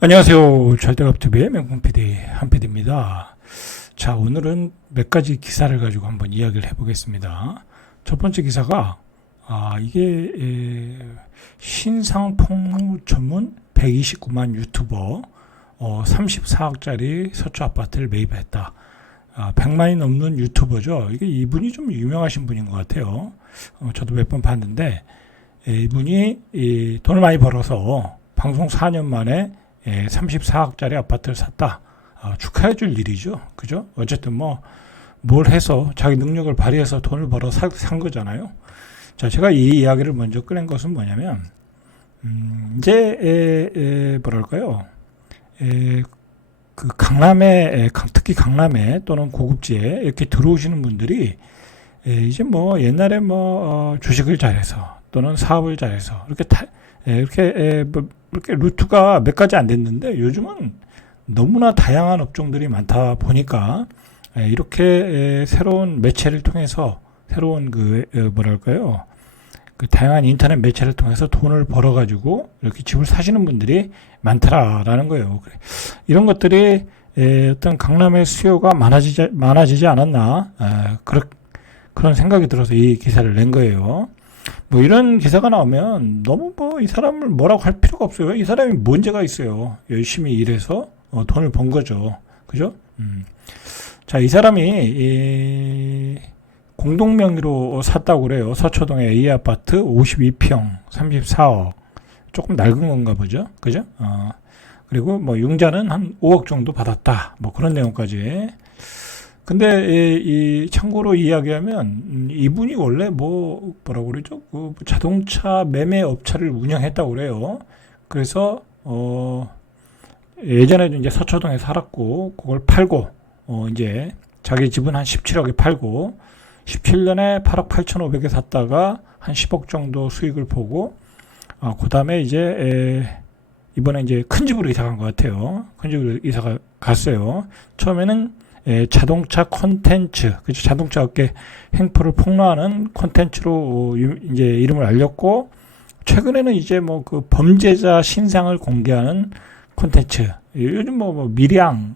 안녕하세요. 절대값TV의 명품 PD 한PD입니다. 자, 오늘은 몇 가지 기사를 가지고 한번 이야기를 해보겠습니다. 첫 번째 기사가 이게 신상폭로 전문 129만 유튜버 34억짜리 서초 아파트를 매입했다. 100만이 넘는 유튜버죠. 이분이 좀 유명하신 분인 것 같아요. 저도 몇 번 봤는데 이분이 돈을 많이 벌어서 방송 4년 만에 34억짜리 아파트를 샀다. 축하해 줄 일이죠. 그죠? 어쨌든 뭘 해서 자기 능력을 발휘해서 돈을 벌어 산 거잖아요. 자, 제가 이 이야기를 먼저 꺼낸 것은 뭐냐면, 이제, 뭐랄까요. 그 강남에, 특히 강남에 또는 고급지에 이렇게 들어오시는 분들이 이제 옛날에 주식을 잘해서 또는 사업을 잘해서 이렇게 루트가 몇 가지 안 됐는데 요즘은 너무나 다양한 업종들이 많다 보니까 이렇게 새로운 매체를 통해서 새로운 뭐랄까요, 그 다양한 인터넷 매체를 통해서 돈을 벌어가지고 이렇게 집을 사시는 분들이 많더라라는 거예요. 이런 것들이 어떤 강남의 수요가 많아지지 않았나, 그런 생각이 들어서 이 기사를 낸 거예요. 이런 기사가 나오면 너무 이 사람을 뭐라고 할 필요가 없어요. 이 사람이 문제가 있어요. 열심히 일해서 돈을 번 거죠. 그죠? 자, 이 사람이 공동 명의로 샀다고 그래요. 서초동의 A 아파트 52평 34억. 조금 낡은 건가 보죠. 그죠? 그리고 융자는 한 5억 정도 받았다. 그런 내용까지. 근데 참고로 이야기하면 이분이 원래 뭐라고 그러죠? 그 자동차 매매 업체를 운영했다고 그래요. 그래서 예전에도 이제 서초동에 살았고 그걸 팔고 이제 자기 집은 한 17억에 팔고 17년에 8억 8,500에 샀다가 한 10억 정도 수익을 보고 그다음에 이제 이번에 이제 큰 집으로 이사 간 것 같아요. 큰 집으로 이사가 갔어요. 처음에는 자동차 콘텐츠, 그죠? 자동차 업계 횡포를 폭로하는 콘텐츠로 이제 이름을 알렸고, 최근에는 이제 그 범죄자 신상을 공개하는 콘텐츠, 요즘 밀양,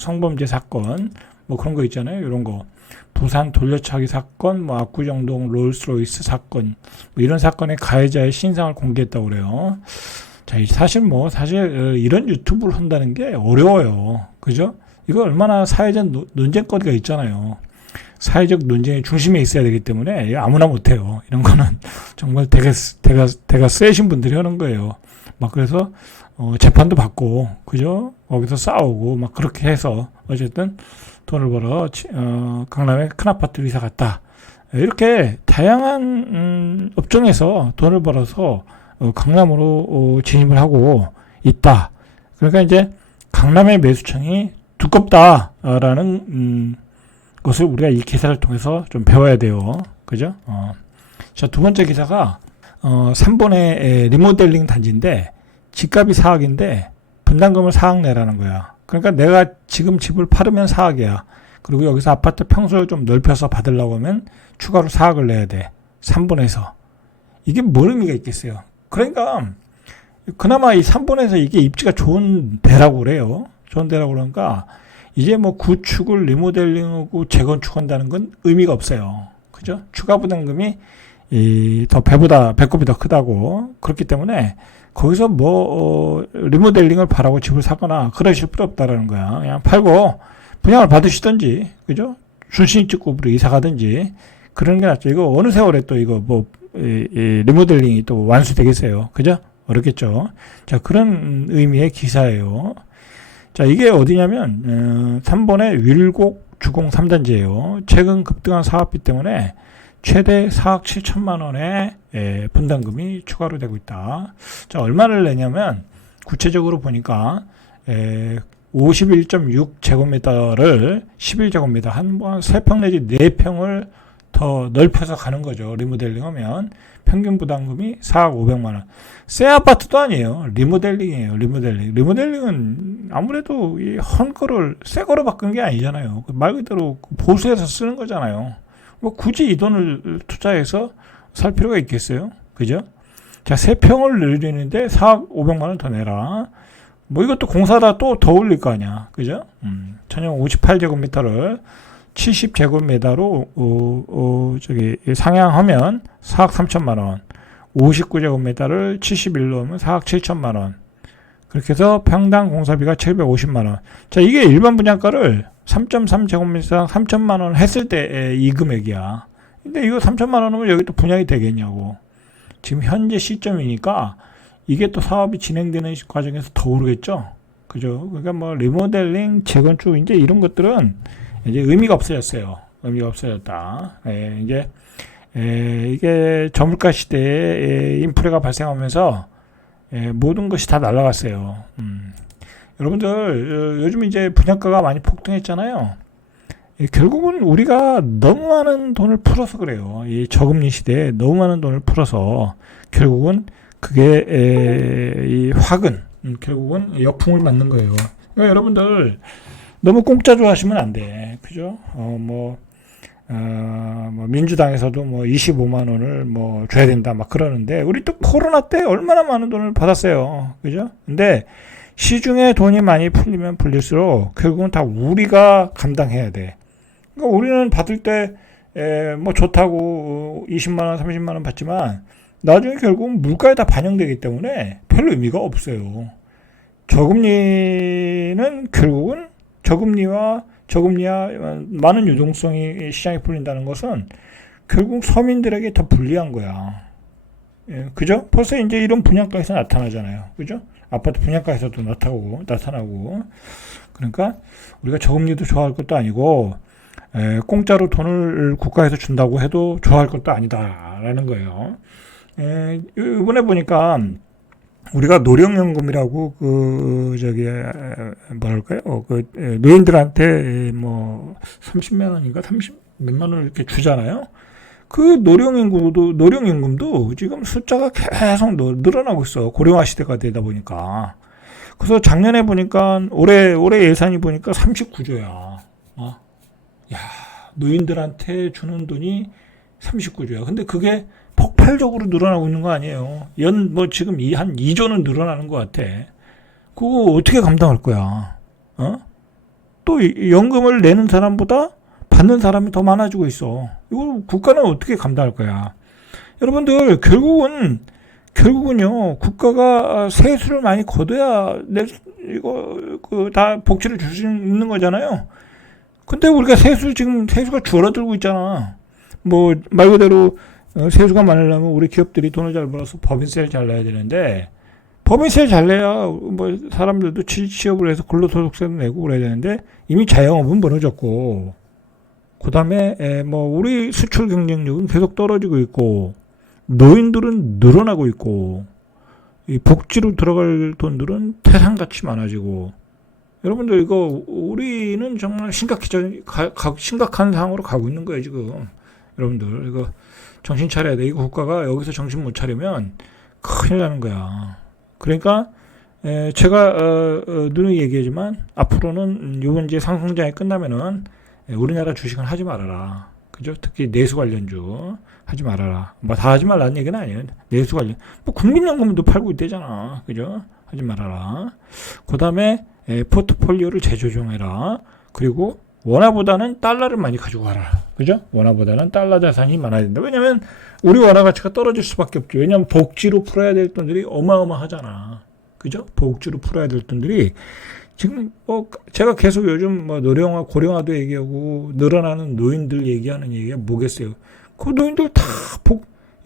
성범죄 사건, 그런 거 있잖아요. 이런 거. 부산 돌려차기 사건, 압구정동 롤스로이스 사건, 이런 사건의 가해자의 신상을 공개했다고 그래요. 자, 사실 이런 유튜브를 한다는 게 어려워요. 그죠? 이거 얼마나 사회적 논쟁거리가 있잖아요. 사회적 논쟁의 중심에 있어야 되기 때문에 아무나 못해요. 이런 거는 정말 대가 세신 분들이 하는 거예요. 그래서 재판도 받고, 그죠? 거기서 싸우고 그렇게 해서 어쨌든 돈을 벌어 강남에 큰 아파트로 이사 갔다. 이렇게 다양한 업종에서 돈을 벌어서 강남으로 진입을 하고 있다. 그러니까 이제 강남의 매수청이 두껍다라는 것을 우리가 이 기사를 통해서 좀 배워야 돼요. 그죠? 자, 두 번째 기사가 3번의 리모델링 단지인데 집값이 4억인데 분담금을 4억 내라는 거야. 그러니까 내가 지금 집을 팔으면 4억이야. 그리고 여기서 아파트 평수를 좀 넓혀서 받으려고 하면 추가로 4억을 내야 돼. 3번에서. 이게 뭘 의미가 있겠어요? 그러니까 그나마 이 3번에서 이게 입지가 좋은 데라고 그래요. 좋은 데라고 그러니까 이제 구축을 리모델링하고 재건축한다는 건 의미가 없어요. 그죠? 추가 부담금이 배꼽이 더 크다고. 그렇기 때문에 거기서 리모델링을 바라고 집을 사거나 그러실 필요 없다라는 거야. 그냥 팔고 분양을 받으시든지, 그죠? 순신입주급으로 이사 가든지 그런 게 낫죠. 이거 어느 세월에 또 이거 리모델링이 또 완수되겠어요. 그죠? 어렵겠죠. 자, 그런 의미의 기사예요. 자, 이게 어디냐면 3번의 윌곡 주공 3단지예요. 최근 급등한 사업비 때문에 최대 4억 7천만 원의 분담금이 추가로 되고 있다. 자, 얼마를 내냐면 구체적으로 보니까 51.6제곱미터를 11제곱미터 한 3평 내지 4평을 더 넓혀서 가는 거죠. 리모델링 하면 평균 부담금이 4억 5백만 원. 새 아파트도 아니에요. 리모델링이에요. 리모델링은 아무래도 이 헌 거를 새 거로 바꾼 게 아니잖아요. 말 그대로 보수해서 쓰는 거잖아요. 굳이 이 돈을 투자해서 살 필요가 있겠어요? 그죠? 자, 3평을 늘리는데 4억 5백만 원 더 내라. 뭐 이것도 공사다 또 더 올릴 거 아니야. 그죠? 천연 58제곱미터를 70제곱미터로 저기 상향하면 4억 3천만 원. 59제곱미터를 71로 하면 4억 7천만 원. 그렇게 해서 평당 공사비가 750만 원. 자, 이게 일반 분양가를 3.3제곱미터 3천만 원 했을 때 이 금액이야. 근데 이거 3천만 원 하면 여기 또 분양이 되겠냐고. 지금 현재 시점이니까 이게 또 사업이 진행되는 과정에서 더 오르겠죠. 그죠? 그러니까 뭐 리모델링, 재건축 이제 이런 것들은 이제 의미가 없어졌어요. 의미가 없어졌다. 이제 이게 저물가 시대에 인플레가 발생하면서 모든 것이 다 날아갔어요. 여러분들 요즘 이제 분양가가 많이 폭등했잖아요. 결국은 우리가 너무 많은 돈을 풀어서 그래요. 이 저금리 시대에 너무 많은 돈을 풀어서 결국은 그게 이 화근, 결국은 역풍을 맞는 거예요. 그러니까 여러분들 너무 공짜 좋아하시면 안 돼. 그죠? 뭐 민주당에서도 뭐 25만 원을 뭐 줘야 된다 막 그러는데 우리 또 코로나 때 얼마나 많은 돈을 받았어요. 그죠? 근데 시중에 돈이 많이 풀리면 풀릴수록 결국은 다 우리가 감당해야 돼. 그러니까 우리는 받을 때 뭐 좋다고 20만 원, 30만 원 받지만 나중에 결국은 물가에 다 반영되기 때문에 별 의미가 없어요. 저금리는 결국은 저금리와 많은 유동성이 시장에 풀린다는 것은 결국 서민들에게 더 불리한 거야. 그죠? 벌써 이제 이런 분양가에서 나타나잖아요. 그죠? 아파트 분양가에서도 나타나고. 그러니까 우리가 저금리도 좋아할 것도 아니고 공짜로 돈을 국가에서 준다고 해도 좋아할 것도 아니다라는 거예요. 이번에 보니까 우리가 노령연금이라고 뭐랄까요? 노인들한테 뭐 30만 원인가 30 몇만 원을 이렇게 주잖아요. 그 노령연금도 지금 숫자가 계속 늘어나고 있어. 고령화 시대가 되다 보니까. 그래서 작년에 보니까 올해 예산이 보니까 39조야. 야, 노인들한테 주는 돈이 39조야. 근데 그게 폭발적으로 늘어나고 있는 거 아니에요. 뭐 지금 한 2조는 늘어나는 것 같아. 그거 어떻게 감당할 거야? 또 연금을 내는 사람보다 받는 사람이 더 많아지고 있어. 이거 국가는 어떻게 감당할 거야? 여러분들 결국은요 국가가 세수를 많이 걷어야 다 복지를 줄 수 있는 거잖아요. 근데 우리가 세수가 줄어들고 있잖아. 뭐 말 그대로 세수가 많으려면 우리 기업들이 돈을 잘 벌어서 법인세를 잘 내야 되는데 법인세를 잘 내야 뭐 사람들도 취업을 해서 근로소득세도 내고 그래야 되는데 이미 자영업은 무너졌고 그 다음에 뭐 우리 수출 경쟁력은 계속 떨어지고 있고 노인들은 늘어나고 있고 이 복지로 들어갈 돈들은 태산같이 많아지고 여러분들 이거 우리는 정말 심각한 상황으로 가고 있는 거예요 지금. 여러분들 이거 정신 차려야 돼. 이거 국가가 여기서 정신 못 차리면 큰일 나는 거야. 그러니까 제가 늘 얘기하지만 앞으로는 이번 이제 상승장이 끝나면은 우리나라 주식은 하지 말아라. 그죠? 특히 내수 관련주 하지 말아라. 뭐 다 하지 말라는 얘기는 아니에요. 내수 관련. 뭐 국민연금도 팔고 있대잖아. 그죠? 하지 말아라. 그 다음에 포트폴리오를 재조정해라. 그리고 원화보다는 달러를 많이 가지고 가라. 그죠? 원화보다는 달러 자산이 많아야 된다. 왜냐면 우리 원화 가치가 떨어질 수밖에 없죠. 왜냐면 복지로 풀어야 될 돈들이 어마어마하잖아. 그죠? 복지로 풀어야 될 돈들이 지금 제가 계속 요즘 뭐 노령화, 고령화도 얘기하고 늘어나는 노인들 얘기하는 얘기가 뭐겠어요? 그 노인들 다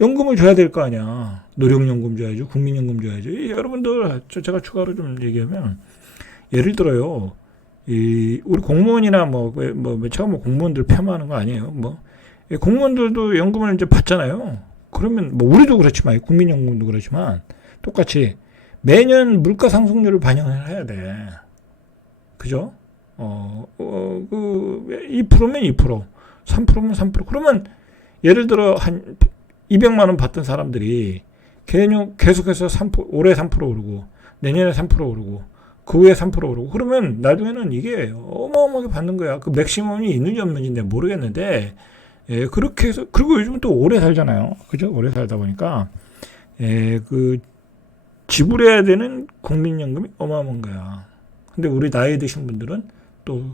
연금을 줘야 될 거 아니야. 노령연금 줘야죠. 국민연금 줘야죠. 여러분들 제가 추가로 좀 얘기하면 예를 들어요. 우리 공무원이나 제가 공무원들 폄하하는 거 아니에요. 공무원들도 연금을 이제 받잖아요. 그러면 우리도 그렇지만 국민연금도 그렇지만 똑같이 매년 물가 상승률을 반영을 해야 돼. 그죠? 2%면 2%, 3%면 3%. 그러면 예를 들어 한 200만 원 받던 사람들이 계속해서 올해 3% 오르고 내년에 3% 오르고 그 후에 3% 오르고 그러면 나중에는 이게 어마어마하게 받는 거야. 그 맥시멈이 있는지 없는지 내가 모르겠는데 그렇게 해서 그리고 요즘은 또 오래 살잖아요. 그죠? 오래 살다 보니까 지불해야 되는 국민연금이 어마어마한 거야. 근데 우리 나이 드신 분들은 또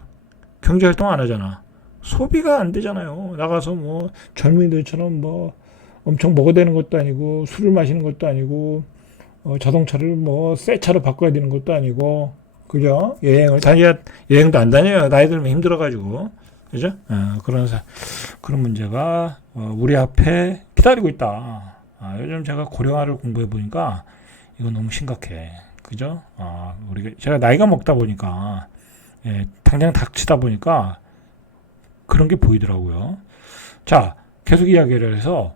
경제활동 안 하잖아. 소비가 안 되잖아요. 나가서 뭐 젊은이들처럼 뭐 엄청 먹어대는 것도 아니고 술을 마시는 것도 아니고 자동차를 뭐 새 차로 바꿔야 되는 것도 아니고 그죠? 여행도 안 다녀요. 나이 들면 힘들어가지고 그죠? 그런 문제가 우리 앞에 기다리고 있다. 요즘 제가 고령화를 공부해 보니까 이거 너무 심각해. 그죠? 제가 나이가 먹다 보니까 당장 닥치다 보니까 그런 게 보이더라고요. 자, 계속 이야기를 해서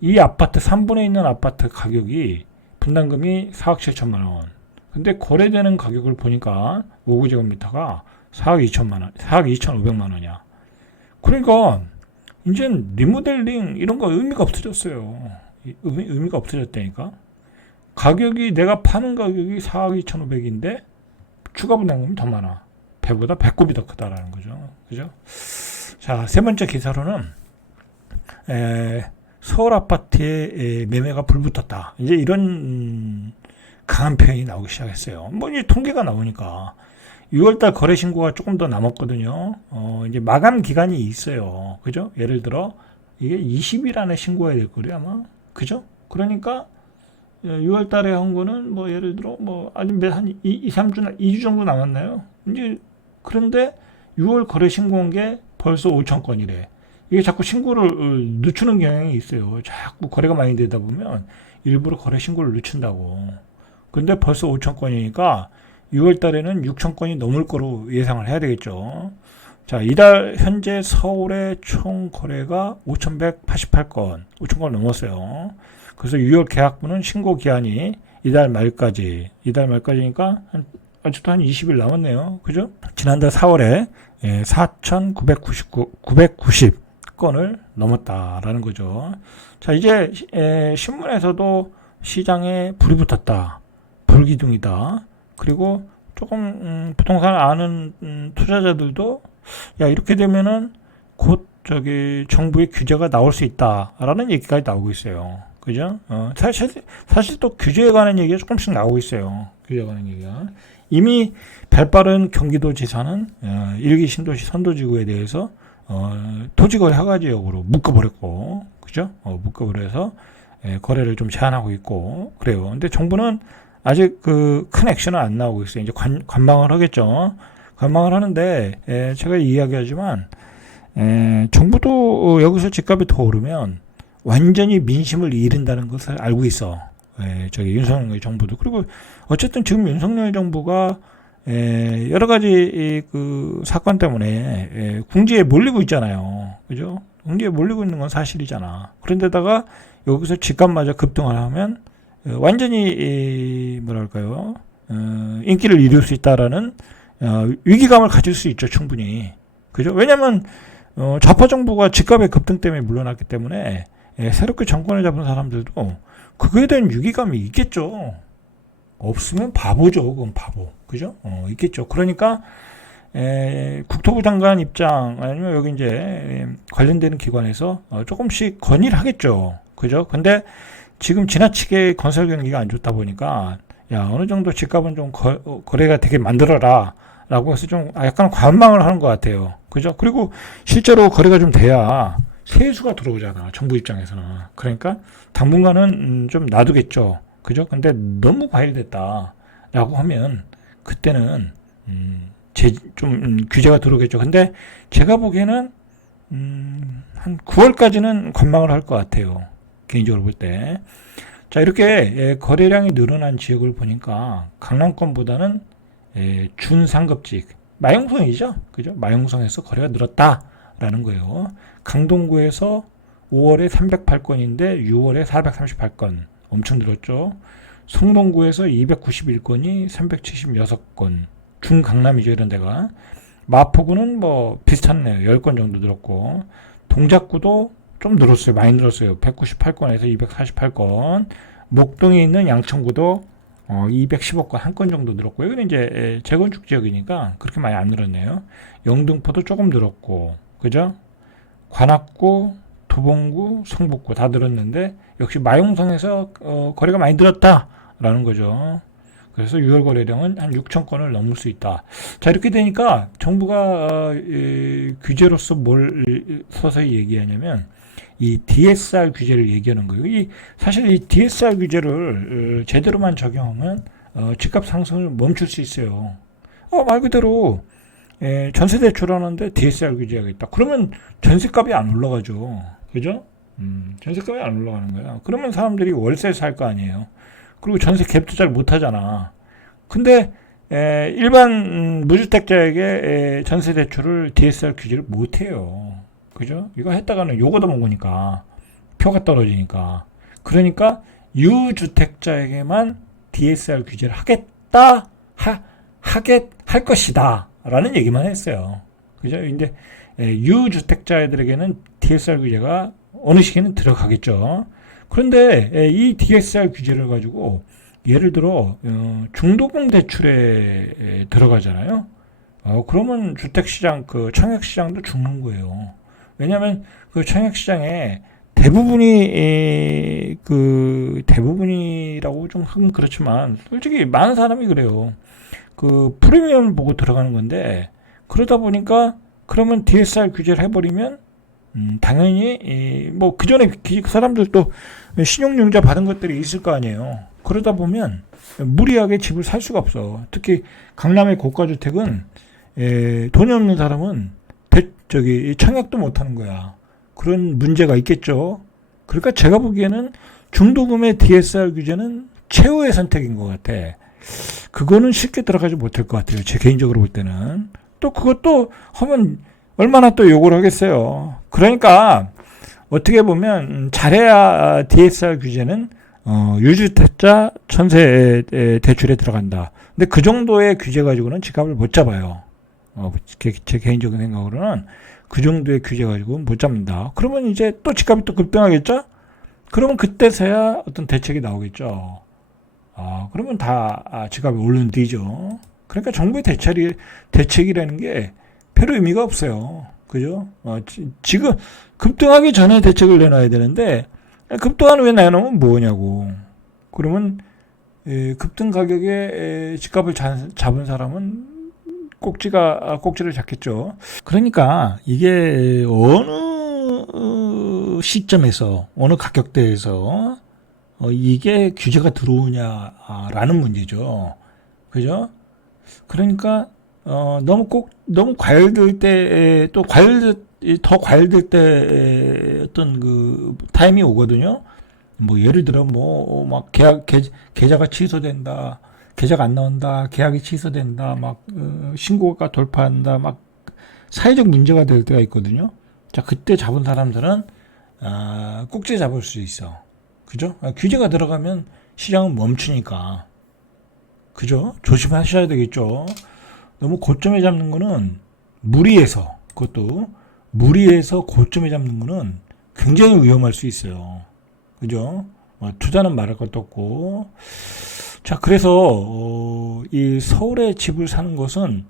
이 아파트 3분에 있는 아파트 가격이 분담금이 4억 7천만 원. 근데 거래되는 가격을 보니까 5구제곱미터가 4억 2천만 원, 4억 2천5백만 원이야. 그러니까 이제 리모델링 이런 거 의미가 없어졌어요. 의미가 없어졌다니까. 가격이 내가 파는 가격이 4억 2천5백인데 추가 분담금이 더 많아. 배보다 배꼽이 더 크다라는 거죠. 그죠? 자, 세 번째 기사로는 서울 아파트에 매매가 불붙었다. 이제 이런 강한 표현이 나오기 시작했어요. 뭐 이제 통계가 나오니까 6월달 거래 신고가 조금 더 남았거든요. 이제 마감 기간이 있어요. 그죠? 예를 들어 이게 20일 안에 신고해야 될 거예요, 아마. 그죠? 그러니까 6월달에 한 거는 뭐 예를 들어 뭐 아직 한 2주 정도 남았나요? 이제 그런데 6월 거래 신고한 게 벌써 5천 건이래. 이게 자꾸 신고를 늦추는 경향이 있어요. 자꾸 거래가 많이 되다 보면 일부러 거래 신고를 늦춘다고. 근데 벌써 5천 건이니까 6월 달에는 6천 건이 넘을 거로 예상을 해야 되겠죠. 자, 이달 현재 서울의 총 거래가 5,188건, 5천 건 넘었어요. 그래서 6월 계약분은 신고 기한이 이달 말까지니까 아직도 한 20일 남았네요. 그죠? 지난달 4월에 4,990건을 넘었다라는 거죠. 자, 이제 신문에서도 시장에 불이 붙었다. 불기둥이다. 그리고 조금 부동산을 아는 투자자들도 야, 이렇게 되면은 곧 정부의 규제가 나올 수 있다라는 얘기까지 나오고 있어요. 그죠? 사실 또 규제에 관한 얘기가 조금씩 나오고 있어요. 규제에 관한 얘기가. 이미 발빠른 경기도지사는 1기 신도시 선도지구에 대해서 토지거래 허가지역으로 묶어버렸고, 그죠? 묶어버려서 거래를 좀 제한하고 있고 그래요. 근데 정부는 아직 그 큰 액션은 안 나오고 있어요. 이제 관망을 하겠죠. 관망을 하는데 제가 이야기하지만 정부도 여기서 집값이 더 오르면 완전히 민심을 잃는다는 것을 알고 있어. 윤석열 정부도. 그리고 어쨌든 지금 윤석열 정부가 여러 가지 그 사건 때문에 궁지에 몰리고 있잖아요. 그죠? 궁지에 몰리고 있는 건 사실이잖아. 그런데다가 여기서 집값마저 급등을 하면 완전히 뭐랄까요? 인기를 잃을 수 있다라는 위기감을 가질 수 있죠, 충분히. 그죠? 왜냐면 좌파 정부가 집값의 급등 때문에 물러났기 때문에 새롭게 정권을 잡은 사람들도 그거에 대한 위기감이 있겠죠. 없으면 바보죠. 그건 바보. 그죠? 있겠죠. 그러니까 국토부 장관 입장 아니면 여기 이제 관련되는 기관에서 조금씩 건의를 하겠죠. 그죠? 근데 지금 지나치게 건설 경기가 안 좋다 보니까 야, 어느 정도 집값은 좀 거래가 되게 만들어라 라고 해서 좀 약간 관망을 하는 것 같아요. 그죠? 그리고 실제로 거래가 좀 돼야 세수가 들어오잖아. 정부 입장에서는. 그러니까 당분간은 좀 놔두겠죠. 그죠? 근데 너무 과열됐다 라고 하면 그때는 규제가 들어오겠죠. 근데 제가 보기에는 한 9월까지는 관망을 할 것 같아요. 개인적으로 볼 때. 자, 이렇게 거래량이 늘어난 지역을 보니까 강남권보다는 준상급직 마용성이죠. 그죠? 마용성에서 거래가 늘었다라는 거예요. 강동구에서 5월에 308건인데 6월에 438건 엄청 늘었죠. 성동구에서 291건이 376건 중강남이죠. 이런 데가. 마포구는 뭐 비슷하네요. 10건 정도 늘었고 동작구도 좀 늘었어요. 많이 늘었어요. 198건에서 248건. 목동에 있는 양천구도 215건 한 건 정도 늘었고 여기는 이제 재건축 지역이니까 그렇게 많이 안 늘었네요. 영등포도 조금 늘었고 그죠? 관악구, 도봉구, 성북구 다 늘었는데 역시 마용성에서 거래가 많이 늘었다 라는 거죠. 그래서 6월 거래량은 한 6천 건을 넘을 수 있다. 자, 이렇게 되니까 정부가 규제로서 뭘 서서히 얘기하냐면 이 DSR 규제를 얘기하는 거예요. 사실 이 DSR 규제를 제대로만 적용하면 집값 상승을 멈출 수 있어요. 말 그대로 전세 대출하는데 DSR 규제가 있다. 그러면 전세값이 안 올라가죠. 그죠? 전세값이 안 올라가는 거야. 그러면 사람들이 월세 살 거 아니에요. 그리고 전세 갭 투자를 못 하잖아. 근데 일반 무주택자에게 전세 대출을 DSR 규제를 못 해요. 그죠? 이거 했다가는 요거도 먹으니까 표가 떨어지니까. 그러니까 유주택자에게만 DSR 규제를 하겠다, 할 것이다 라는 얘기만 했어요. 그죠? 근데 유주택자들에게는 DSR 규제가 어느 시기는 들어가겠죠. 그런데 이 DSR 규제를 가지고 예를 들어 중도금 대출에 들어가잖아요. 그러면 주택시장, 그 청약시장도 죽는 거예요. 왜냐하면 그 청약시장에 대부분이라고 좀 하면 그렇지만 솔직히 많은 사람이 그래요. 그 프리미엄을 보고 들어가는 건데 그러다 보니까 그러면 DSR 규제를 해버리면 당연히 뭐 그 전에 그 사람들도 신용융자 받은 것들이 있을 거 아니에요. 그러다 보면 무리하게 집을 살 수가 없어. 특히 강남의 고가주택은 돈이 없는 사람은 청약도 못 하는 거야. 그런 문제가 있겠죠. 그러니까 제가 보기에는 중도금의 DSR 규제는 최후의 선택인 것 같아. 그거는 쉽게 들어가지 못할 것 같아요. 제 개인적으로 볼 때는. 또 그것도 하면 얼마나 또 요구를 하겠어요. 그러니까 어떻게 보면 잘해야 DSR 규제는 유주택자 전세 대출에 들어간다. 근데 그 정도의 규제 가지고는 집값을 못 잡아요. 제 개인적인 생각으로는 그 정도의 규제 가지고는 못 잡는다. 그러면 이제 또 집값이 또 급등하겠죠? 그러면 그때서야 어떤 대책이 나오겠죠. 그러면 다 집값이 오르는데죠. 그러니까 정부의 대책이라는 게 별 의미가 없어요. 그죠? 지금 급등하기 전에 대책을 내놔야 되는데 급등한 후에 내놓으면 뭐냐고. 그러면 급등 가격에 집값을 잡은 사람은 꼭지를 잡겠죠. 그러니까 이게 어느 시점에서 어느 가격대에서 이게 규제가 들어오냐라는 문제죠. 그죠? 그러니까 너무 과열될 때 더 과열될 때 어떤 그 타임이 오거든요. 뭐 예를 들어 뭐 막 계좌가 취소된다. 계좌가 안 나온다. 계약이 취소된다. 막 신고가 돌파한다. 막 사회적 문제가 될 때가 있거든요. 자, 그때 잡은 사람들은 꼭지 잡을 수 있어. 그죠? 규제가 들어가면 시장은 멈추니까. 그죠? 조심하셔야 되겠죠. 너무 고점에 잡는 거는 그것도 무리해서 고점에 잡는 거는 굉장히 위험할 수 있어요. 그죠? 투자는 말할 것도 없고. 자, 그래서 이 서울에 집을 사는 것은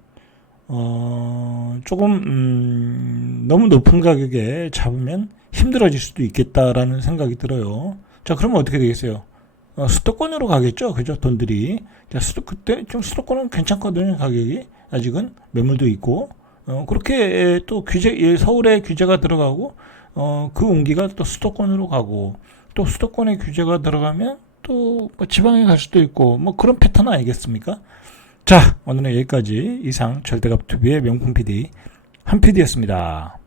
조금 너무 높은 가격에 잡으면 힘들어질 수도 있겠다라는 생각이 들어요. 자, 그러면 어떻게 되겠어요? 수도권으로 가겠죠, 그죠? 돈들이. 자, 그때 좀 수도권은 괜찮거든요, 가격이. 아직은 매물도 있고. 그렇게 또 서울에 규제가 들어가고, 그 운기가 또 수도권으로 가고, 또 수도권에 규제가 들어가면 또 지방에 갈 수도 있고, 뭐 그런 패턴 아니겠습니까? 자, 오늘은 여기까지. 이상 절대값TV의 명품 PD 한 PD였습니다.